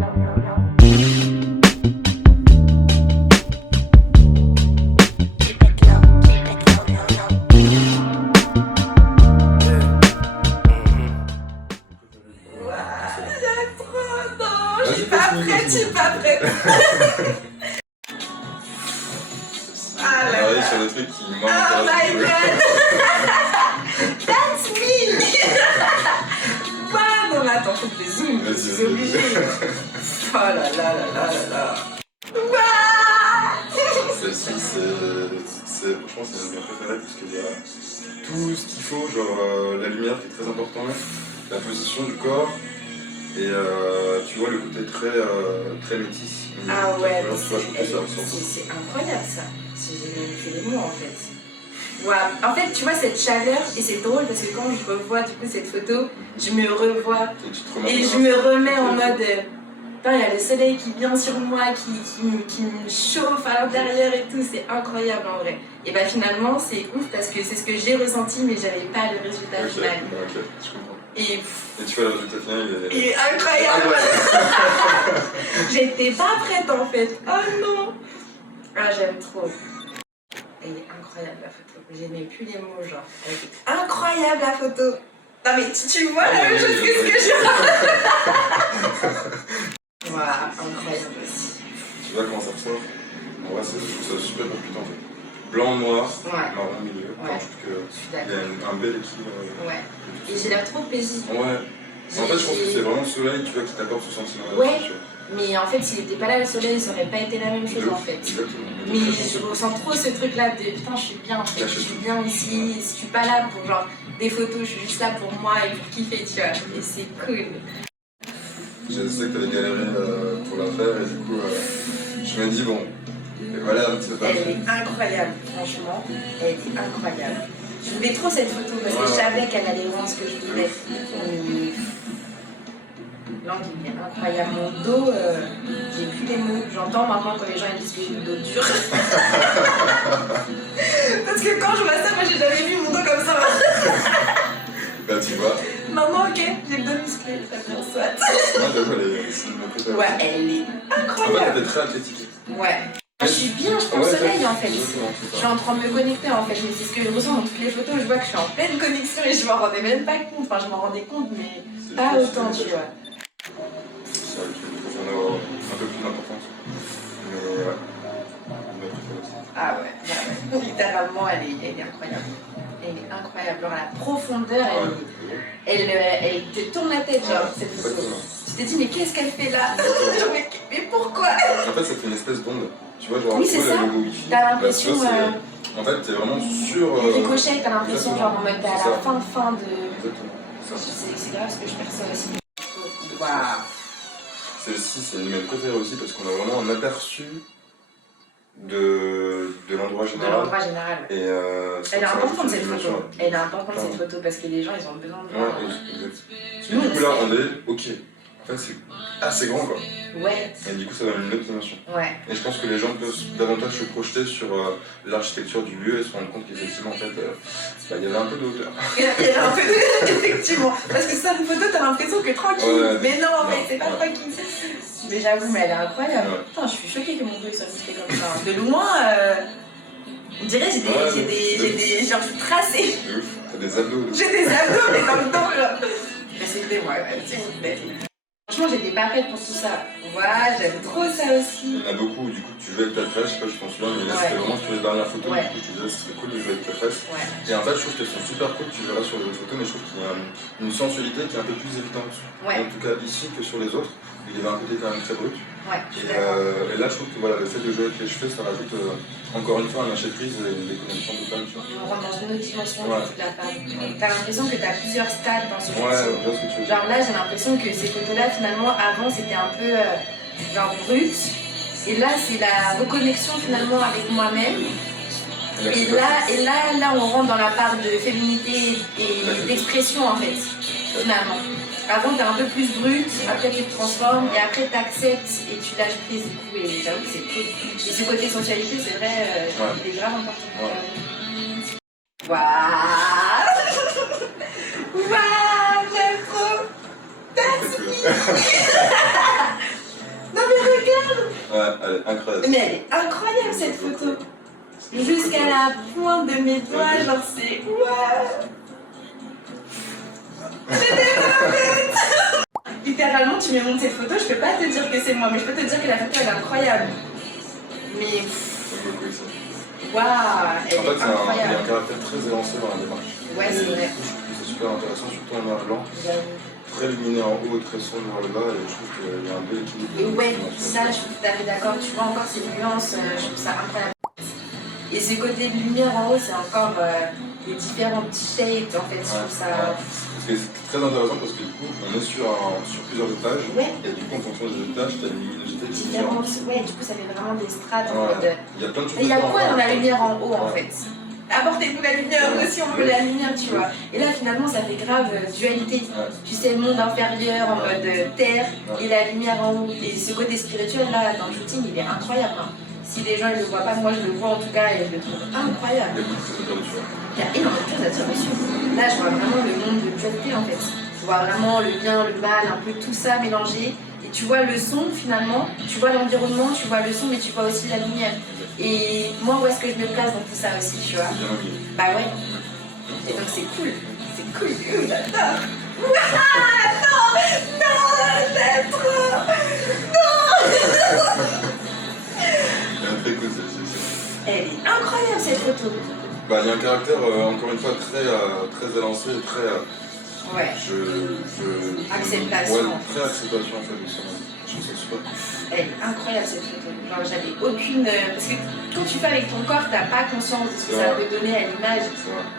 Je suis pas prête. Ah là là. Sur le truc qui Oh my god. That's me. Ouais, non mais attends, faut que je les zoome, je suis obligée. Oh là là là là là là. Celle-ci, franchement, c'est la mienne préférée parce qu'il y a tout ce qu'il faut, genre la lumière qui est très importante, la position du corps. Et tu vois le côté très métis. Ah ouais, c'est incroyable ça. J'ai même plus les mots en fait. Wow. En fait, tu vois cette chaleur, et c'est drôle parce que quand je revois du coup cette photo, je me revois et je me remets en mode. Il y a le soleil qui vient sur moi, qui me chauffe à l'intérieur et tout, c'est incroyable en vrai. Et bah finalement, c'est ouf parce que c'est ce que j'ai ressenti, mais j'avais pas le résultat final. Ok, je comprends. Et tu vois le résultat final, il est incroyable. J'étais pas prête en fait. Oh non. Ah, j'aime trop. Elle est incroyable la photo. Je n'ai plus les mots, genre. Elle est incroyable la photo. Non mais tu vois la même chose que ce que je. Voilà, incroyable aussi. Tu vois comment ça ressort? En vrai, je trouve ça super percutant en fait. Blanc, noir, marron au milieu. Ouais. Je trouve qu'il y a un bel équilibre. Ouais. Et j'ai l'air trop paisible. Ouais. En fait, je pense que c'est vraiment le soleil tu vois, qui t'apporte ce sentiment. Ouais. Mais en fait, s'il n'était pas là, le soleil, ça aurait pas été la même chose en fait. Exactement. Mais je ressens trop ce truc là de putain, je suis bien en fait. Je suis bien ici. Je suis pas là pour genre des photos, je suis juste là pour moi et pour kiffer, tu vois. Et c'est cool. Je sais que t'avais galéré pour la faire et du coup, je me dis bon, et voilà un petit peu. Elle est incroyable, franchement, elle est incroyable. Je voulais trop cette photo parce que je savais qu'elle allait voir ce que je voulais. L'angle il est incroyable. Mon dos, j'ai plus les mots. J'entends maintenant quand les gens disent que j'ai le dos dur. Parce que quand je vois ça, moi j'ai jamais vu mon dos comme ça. Bah tu vois. Maman, ok, j'ai le dos musclé, très bien, soit. Moi j'avoue, c'est une préférée. Ouais, elle est incroyable. En fait, elle est très athlétique. Ouais. Je suis bien, je prends le soleil en fait. Je suis en train de me connecter en fait, mais c'est ce que je ressens dans toutes les photos. Je vois que je suis en pleine connexion et je m'en rendais même pas compte. Enfin, je m'en rendais compte, mais pas autant, tu vois. C'est vrai qu'il faut en avoir un peu plus d'importance. Mais ouais, ma préférée aussi. Ah ouais, littéralement, elle est incroyable. Elle est incroyable. Alors, la profondeur, elle te tourne la tête, genre, cette photo. Tu t'es dit, mais qu'est-ce qu'elle fait là? Mais pourquoi? En fait, ça fait une espèce d'onde. Tu vois, genre, oui, c'est ça. T'as l'impression. En fait, t'es vraiment sur. Ricochet, t'as l'impression, genre, en mode, t'es à la fin de. Exactement. C'est grave ce que je perçois aussi. Waouh. Celle-ci, c'est une de mes préférées aussi parce qu'on a vraiment un aperçu de l'endroit général. De l'endroit général. Et elle est importante cette photo. Elle est importante cette photo parce que les gens ils ont besoin de voir. Ouais, exact. Du coup là on est ok. En fait c'est assez grand quoi. Ouais. Et du coup ça donne une autre dimension. Ouais. Et je pense que les gens peuvent davantage se projeter sur l'architecture du lieu et se rendre compte qu'effectivement en fait il y avait un peu de hauteur. Il y avait un peu de... effectivement. Parce que ça une photo t'as l'impression que tranquille. Ouais, mais non mais c'est pas tranquille. Mais j'avoue mais elle est incroyable. Ouais. Putain je suis choquée que mon dos soit musclé comme ça. De loin on dirait j'ai des genre je suis tracée. T'as des abdos. J'ai des abdos mais dans le dos là. Mais c'est vrai moi s'il vous plaît. Franchement, j'étais pas prête pour tout ça. Voilà, j'aime trop ça aussi. Il y en a beaucoup, du coup, tu jouais avec ta tresse, je sais pas si tu t'en souviens, mais là c'était vraiment sur les dernières photos, du coup, tu disais que c'était cool de jouer avec ta tresse. Et en fait, je trouve qu'elles sont super cool, tu verras sur les autres photos, mais je trouve qu'il y a une sensualité qui est un peu plus évidente. En tout cas, ici que sur les autres. Il y avait un côté quand même très brut. Et là, je trouve que voilà, le fait de jouer avec les cheveux, ça rajoute encore une fois un lâcher prise et une déconnexion totale. On rentre dans une autre dimension de toute la femme. T'as l'impression que t'as plusieurs stades dans ce photo. Genre là, j'ai l'impression que ces photos-là, finalement, avant, c'était un peu genre brut. Et là, c'est la reconnexion finalement avec moi-même. Et là, on rentre dans la part de féminité et d'expression en fait, finalement. Avant, t'es un peu plus brut, après tu te transformes et après t'acceptes et tu lâches prise du coup. Et j'avoue que c'est cool. Et ce côté sensualité, c'est vrai, il est grave important. Waouh. Waouh, j'aime trop. That's me. Elle est incroyable. Mais elle est incroyable cette photo. Jusqu'à la pointe de mes doigts, genre c'est ouah. Littéralement, tu me montres cette photo, je peux pas te dire que c'est moi, mais je peux te dire que la photo elle est incroyable. Mais. Waouh, elle est incroyable. En fait, il y a un caractère très élancé dans la démarche. Ouais, c'est vrai. Du coup, je trouve que c'est super intéressant, surtout en noir et blanc. Très lumineux en haut et très sombre vers le bas, et je trouve qu'il y a un bel équilibre. Et ouais, ça, je suis tout à fait d'accord. Tu vois encore ces nuances, je trouve ça incroyable. Et ce côté de lumière en haut, c'est encore les différents petits shades, en fait, je trouve ça. Parce que c'est très intéressant parce que du coup, on est sur plusieurs étages, et du coup, en fonction des étages, tu as une luminosité différente. Ouais, du coup, ça fait vraiment des strates en mode. Il y a plein de choses. Il y a quoi dans la lumière en haut, en fait? Apportez-nous la lumière, aussi on veut la lumière, tu vois. Et là, finalement, ça fait grave dualité. Tu sais, le monde inférieur en mode terre et la lumière en haut. Et ce côté spirituel, là, dans le shooting, il est incroyable. Hein. Si les gens ne le voient pas, moi je le vois en tout cas et je le trouve incroyable. Il y a énormément de choses à dire dessus. Là, je vois vraiment le monde de dualité en fait. Je vois vraiment le bien, le mal, un peu tout ça mélangé. Et tu vois le son finalement, tu vois l'environnement, tu vois le son, mais tu vois aussi la lumière. Et moi, où est-ce que je me place dans tout ça aussi, tu vois? Bah ouais. Et donc c'est cool. C'est cool. J'adore. Non, j'aime trop. Très cool celle-ci. Elle est incroyable cette photo. Bah, il y a un caractère encore une fois très élancé, très. Ouais. Acceptation. Ouais, très acceptation en fait de ça. Je trouve ça super cool. Elle est incroyable cette photo. Genre j'avais aucune. Parce que quand tu fais avec ton corps, t'as pas conscience de ce que ça peut donner à l'image.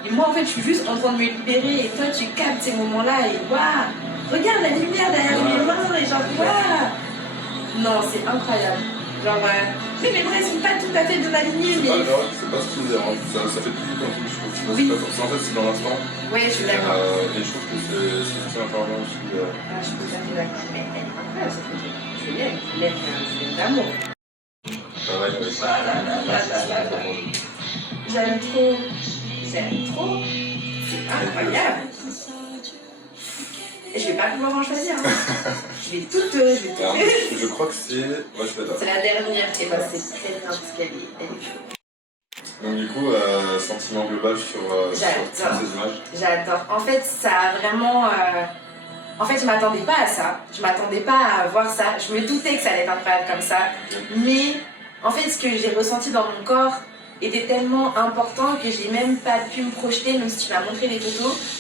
Et moi en fait, je suis juste en train de me libérer et toi tu captes ces moments-là et waouh! Regarde la lumière derrière mes mains et genre waouh! Non, c'est incroyable. Genre, mais mes bras sont pas tout à fait de ma lignée, mais. C'est pas ce qui me dérange, ça fait tout le temps que je trouve. Oui. En fait, c'est dans l'instant. Oui, je suis d'accord. Et je trouve que c'est important aussi. Ah, je suis tout à fait d'accord. Mais elle est incroyable cette photo. Je l'aime, c'est d'amour. Pareil avec ça. J'aime trop. C'est incroyable. Et je vais pas pouvoir en choisir. Hein. je vais toutes. Je crois que c'est. Ouais, je fais là. C'est la dernière. Et bah, c'est très bien parce qu'elle est chaude. Donc, du coup, sentiment global sur ces images. J'adore. En fait, ça a vraiment. En fait, je m'attendais pas à ça. Je m'attendais pas à voir ça. Je me doutais que ça allait être incroyable comme ça. Mais en fait, ce que j'ai ressenti dans mon corps était tellement important que j'ai même pas pu me projeter, même si tu m'as montré les photos.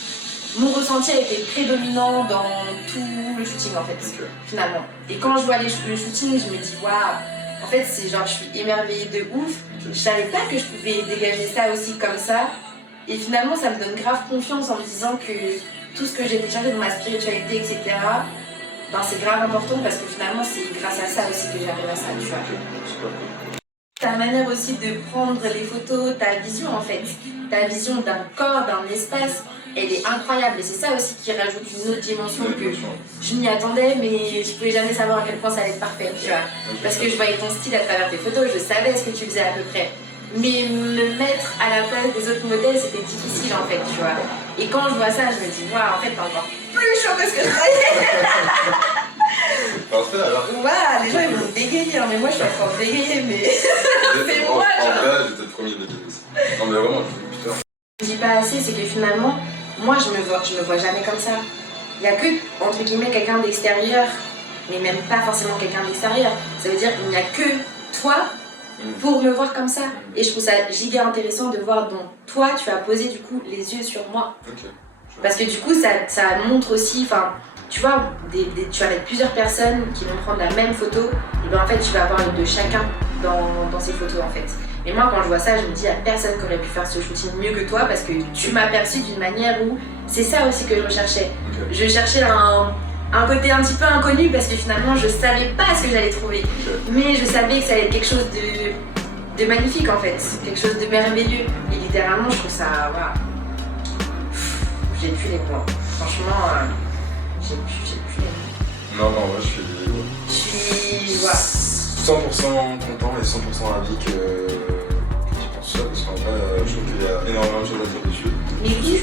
Mon ressenti a été prédominant dans tout le shooting en fait, finalement. Et quand je vois le shooting, je me dis waouh, en fait c'est genre je suis émerveillée de ouf. Je savais pas que je pouvais dégager ça aussi comme ça. Et finalement ça me donne grave confiance en me disant que tout ce que j'ai téléchargé dans ma spiritualité, etc. Ben, c'est grave important parce que finalement c'est grâce à ça aussi que j'arrive à ça, tu vois. Ta manière aussi de prendre les photos, ta vision en fait, ta vision d'un corps, d'un espace, elle est incroyable et c'est ça aussi qui rajoute une autre dimension que je m'y attendais mais je pouvais jamais savoir à quel point ça allait être parfait, tu vois. Parce que je voyais ton style à travers tes photos, je savais ce que tu faisais à peu près. Mais me mettre à la place des autres modèles, c'était difficile en fait, tu vois. Et quand je vois ça, je me dis, waouh, en fait, t'es encore plus chaud que ce que je croyais. Parfait alors. Waouh, les gens ils vont me dégayer, hein, mais moi je suis en train de bégayer, mais c'est moi, genre. En vrai, j'étais le premier de bégayer aussi. Non, mais vraiment, putain. Ce que je dis pas assez, c'est que finalement, moi je me vois jamais comme ça. Il n'y a que, entre guillemets, quelqu'un d'extérieur, mais même pas forcément quelqu'un d'extérieur. Ça veut dire qu'il n'y a que toi pour me voir comme ça. Et je trouve ça giga intéressant de voir dont toi tu as posé du coup les yeux sur moi. Parce que du coup ça montre aussi, enfin tu vois, tu vas mettre plusieurs personnes qui vont prendre la même photo, et bien en fait tu vas avoir de chacun dans ces photos en fait. Mais moi quand je vois ça, je me dis il n'y a personne qui aurait pu faire ce shooting mieux que toi parce que tu m'as perçu d'une manière où c'est ça aussi que je recherchais. Je cherchais un côté un petit peu inconnu parce que finalement je savais pas ce que j'allais trouver. Mais je savais que ça allait être quelque chose de magnifique en fait, quelque chose de merveilleux. Et littéralement je trouve ça, waouh. J'ai plus les mots. Franchement, j'ai plus les mots. Non, moi je suis Waouh. 100% content et 100% ravi que tu penses ça parce qu'en vrai je trouve qu'il y a énormément de choses à dire dessus. Mais oui,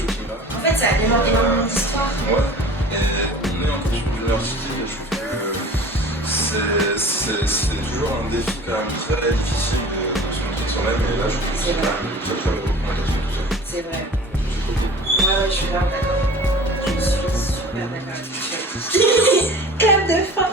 en fait ça alimente énormément d'histoires. Ouais, et on est en cours d'université et je trouve que c'est toujours toujours un défi quand même très difficile de se montrer soi-même, et là je trouve que c'est quand même une très très belle représentation tout ça. C'est vrai. C'est trop cool. Ouais, je suis grave d'accord. Je suis super d'accord avec toi. Clap de fin.